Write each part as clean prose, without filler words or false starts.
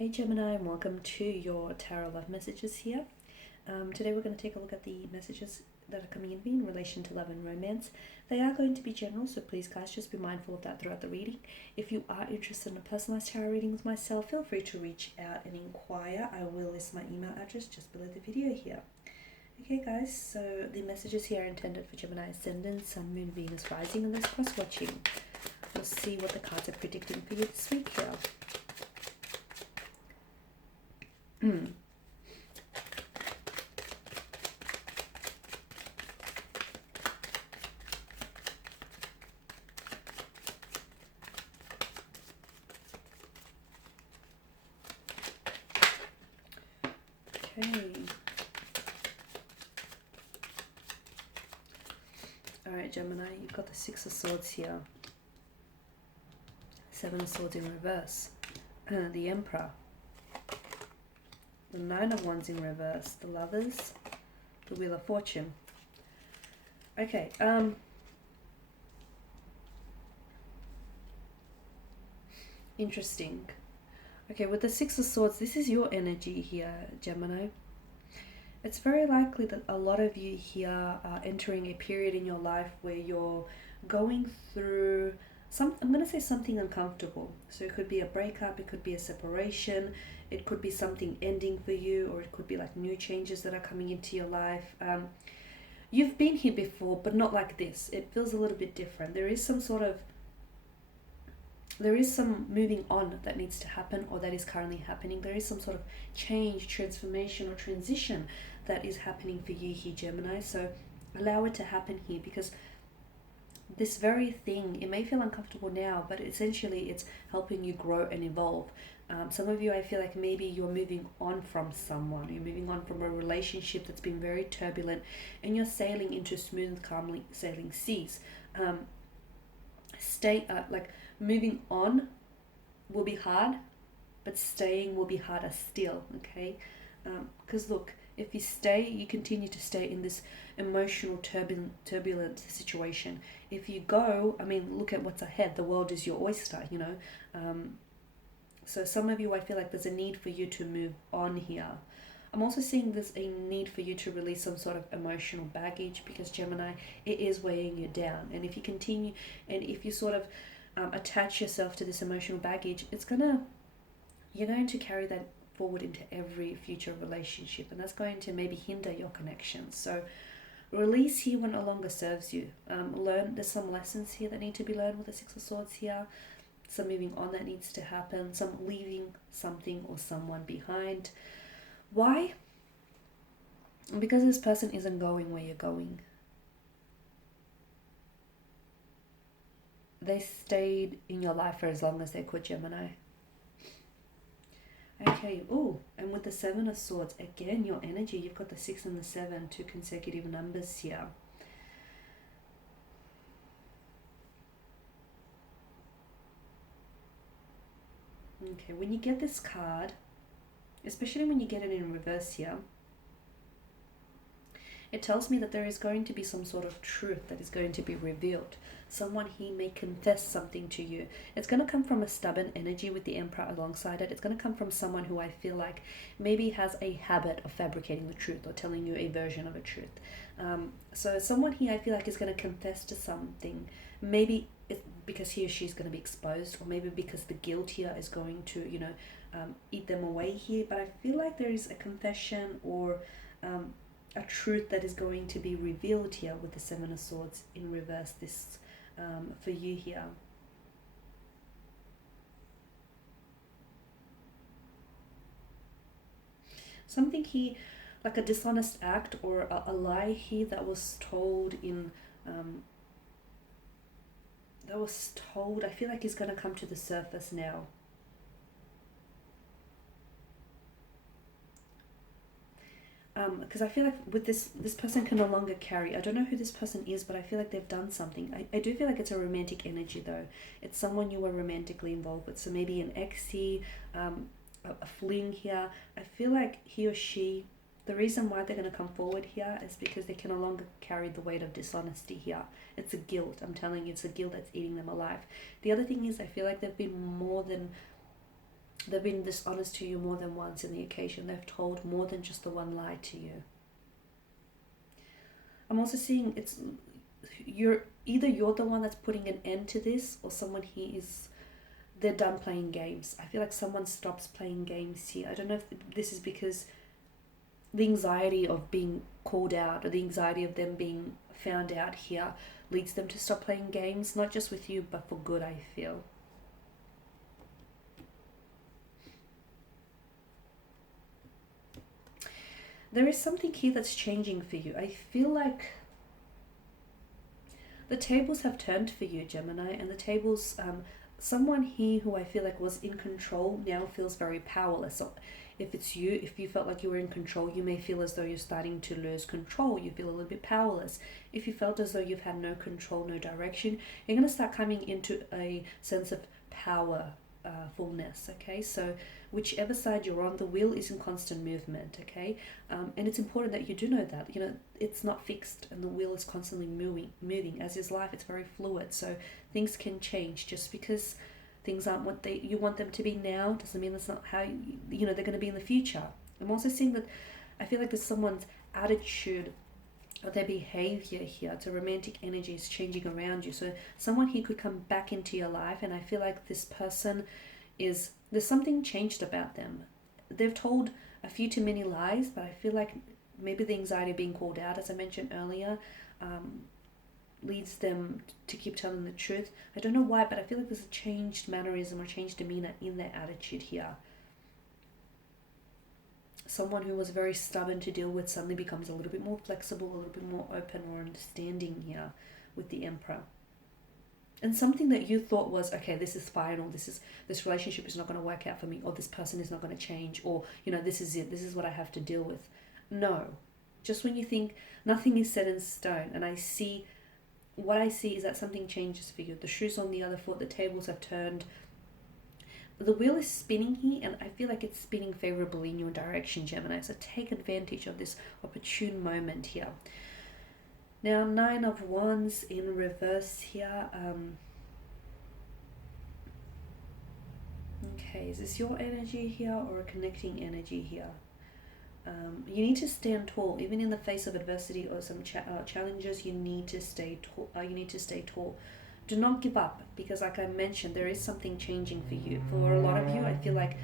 Hey Gemini, and welcome to your Tarot Love Messages here. Today we're going to take a look at the messages that are coming in relation to love and romance. They are going to be general, so please guys just be mindful of that throughout the reading. If you are interested in a personalized tarot reading with myself, feel free to reach out and inquire. I will list my email address just below the video here. Okay guys, so the messages here are intended for Gemini Ascendant, Sun, Moon, Venus, Rising, and those cross-watching. We'll see what the cards are predicting for you this week here. Okay. Alright, Gemini, you've got the Six of Swords here. Seven of Swords in reverse. The Emperor. The Nine of Wands in reverse. The Lovers. The Wheel of Fortune. Okay, interesting. Okay, with the Six of Swords, this is your energy here, Gemini. It's very likely that a lot of you here are entering a period in your life where you're going through I'm going to say something uncomfortable. So it could be a breakup, it could be a separation, it could be something ending for you, or it could be like new changes that are coming into your life. You've been here before, but not like this. It feels a little bit different. There is some moving on that needs to happen, or that is currently happening. There is some sort of change, transformation, or transition that is happening for you here, Gemini. So allow it to happen here, because this very thing, it may feel uncomfortable now, but essentially it's helping you grow and evolve. Some of you, I feel like maybe you're moving on from someone, you're moving on from a relationship that's been very turbulent, and you're sailing into smooth, calmly sailing seas. Moving on will be hard, but staying will be harder still, okay? Because look, if you stay, you continue to stay in this emotional, turbulent situation. If you go, I mean, look at what's ahead. The world is your oyster, you know? So some of you, I feel like there's a need for you to move on here. I'm also seeing there's a need for you to release some sort of emotional baggage, because Gemini, it is weighing you down. And if you continue, and if you sort of attach yourself to this emotional baggage, you're going to carry that forward into every future relationship, and that's going to maybe hinder your connections. So release here what no longer serves you. There's some lessons here that need to be learned with the Six of Swords here. Some moving on that needs to happen. Some leaving something or someone behind. Why? Because this person isn't going where you're going. They stayed in your life for as long as they could, Gemini. Okay, and with the Seven of Swords, again, your energy, you've got the 6 and the 7, two consecutive numbers here. Okay, when you get this card, especially when you get it in reverse here, it tells me that there is going to be some sort of truth that is going to be revealed. Someone here may confess something to you. It's going to come from a stubborn energy with the Emperor alongside it. It's going to come from someone who I feel like maybe has a habit of fabricating the truth or telling you a version of a truth. So someone here I feel like is going to confess to something. Maybe it's because he or she is going to be exposed, or maybe because the guilt here is going to, eat them away here. But I feel like there is a confession or a truth that is going to be revealed here with the Seven of Swords in reverse for you here. Something here, like a dishonest act or a lie here that was told I feel like is going to come to the surface now. Because I feel like with this person can no longer carry. I don't know who this person is, but I feel like they've done something. I do feel like it's a romantic energy though. It's someone you were romantically involved with. So maybe an ex here, a fling here. I feel like he or she, the reason why they're going to come forward here is because they can no longer carry the weight of dishonesty here. It's a guilt. I'm telling you, it's a guilt that's eating them alive. The other thing is I feel like they've been more than They've been dishonest to you more than once in the occasion. They've told more than just the one lie to you. I'm also seeing you're the one that's putting an end to this, or someone here is, they're done playing games. I feel like someone stops playing games here. I don't know if this is because the anxiety of being called out, or the anxiety of them being found out here, leads them to stop playing games, not just with you, but for good, I feel. There is something here that's changing for you. I feel like the tables have turned for you, Gemini, and the tables, someone here who I feel like was in control now feels very powerless. So if it's you, if you felt like you were in control, you may feel as though you're starting to lose control. You feel a little bit powerless. If you felt as though you've had no control, no direction, you're going to start coming into a sense of power, fullness, okay? So whichever side you're on, the wheel is in constant movement, okay? And it's important that you do know that, it's not fixed, and the wheel is constantly moving. As is life, it's very fluid, so things can change. Just because things aren't what you want them to be now doesn't mean that's not how they're going to be in the future. I'm also seeing that I feel like there's someone's attitude or their behavior here to romantic energy is changing around you. So someone here could come back into your life, and I feel like this person there's something changed about them. They've told a few too many lies, but I feel like maybe the anxiety of being called out, as I mentioned earlier, leads them to keep telling the truth. I don't know why, but I feel like there's a changed mannerism or changed demeanor in their attitude here. Someone who was very stubborn to deal with suddenly becomes a little bit more flexible, a little bit more open or understanding here with the Emperor. And something that you thought was, okay, this is final, this relationship is not going to work out for me, or this person is not going to change, or this is it, this is what I have to deal with. No, just when you think nothing is set in stone, and what I see is that something changes for you. The shoe's on the other foot, the tables have turned, the wheel is spinning here, and I feel like it's spinning favorably in your direction, Gemini. So take advantage of this opportune moment here. Now, 9 of Wands in reverse here. Okay, is this your energy here or a connecting energy here? You need to stand tall, even in the face of adversity or some challenges. You need to stay tall. Do not give up, because, like I mentioned, there is something changing for you. For a lot of you, I feel like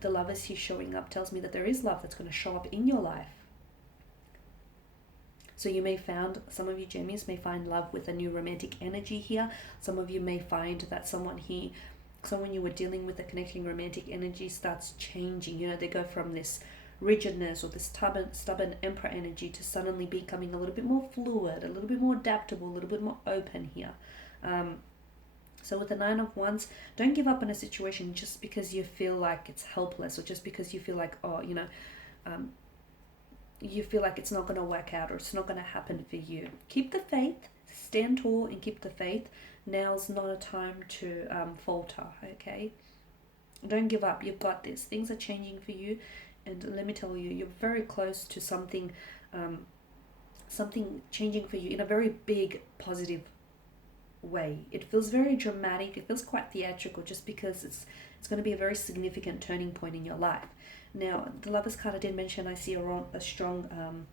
the Lovers here showing up tells me that there is love that's going to show up in your life. So some of you Gemmies may find love with a new romantic energy here. Some of you may find that someone you were dealing with, a connecting romantic energy, starts changing. They go from this rigidness or this stubborn Emperor energy to suddenly becoming a little bit more fluid, a little bit more adaptable, a little bit more open here. So with the 9 of Wands, don't give up on a situation just because you feel like it's helpless, or just because you feel like, you feel like it's not going to work out, or it's not going to happen for you. Keep the faith, stand tall and keep the faith. Now's not a time to falter, okay? Don't give up. You've got this. Things are changing for you, and let me tell you, you're very close to something changing for you in a very big, positive way. It feels very dramatic. It feels quite theatrical, just because it's going to be a very significant turning point in your life. Now, the Lovers card I did mention, I see a strong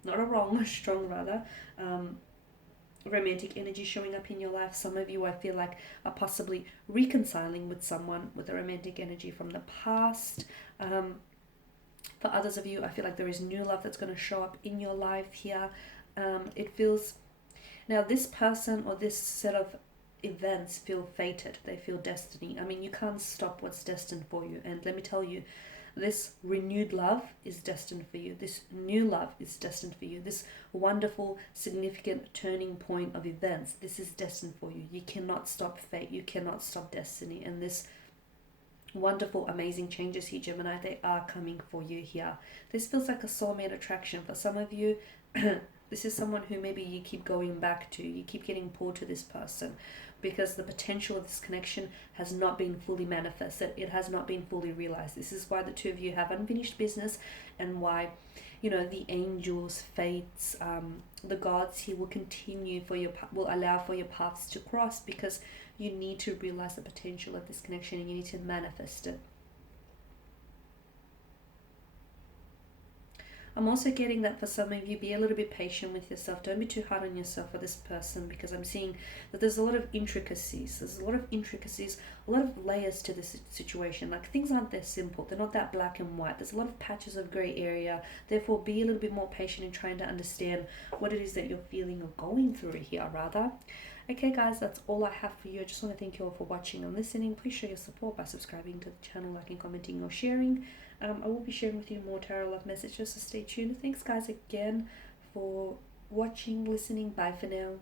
romantic energy showing up in your life. Some of you, I feel like, are possibly reconciling with someone with a romantic energy from the past. For others of you, I feel like there is new love that's going to show up in your life here. It feels, now this person or this set of events feel fated. They feel destiny. I mean, you can't stop what's destined for you. And let me tell you, this renewed love is destined for you. This new love is destined for you. This wonderful, significant turning point of events, this is destined for you. You cannot stop fate. You cannot stop destiny. And this wonderful, amazing changes here, Gemini, they are coming for you here. This feels like a soulmate attraction. For some of you, this is someone who maybe you keep going back to. You keep getting pulled to this person, because the potential of this connection has not been fully manifested. It has not been fully realized. This is why the two of you have unfinished business, and why, the angels, fates, the gods here will allow for your paths to cross, because you need to realize the potential of this connection and you need to manifest it. I'm also getting that for some of you, be a little bit patient with yourself. Don't be too hard on yourself for this person, because I'm seeing that there's a lot of intricacies. There's a lot of intricacies, a lot of layers to this situation. Like, things aren't that simple. They're not that black and white. There's a lot of patches of grey area. Therefore, be a little bit more patient in trying to understand what it is that you're feeling or going through here, rather. Okay guys, that's all I have for you. I just want to thank you all for watching and listening. Please show your support by subscribing to the channel, liking, commenting or sharing. I will be sharing with you more tarot love messages, so stay tuned. Thanks guys again for watching, listening. Bye for now.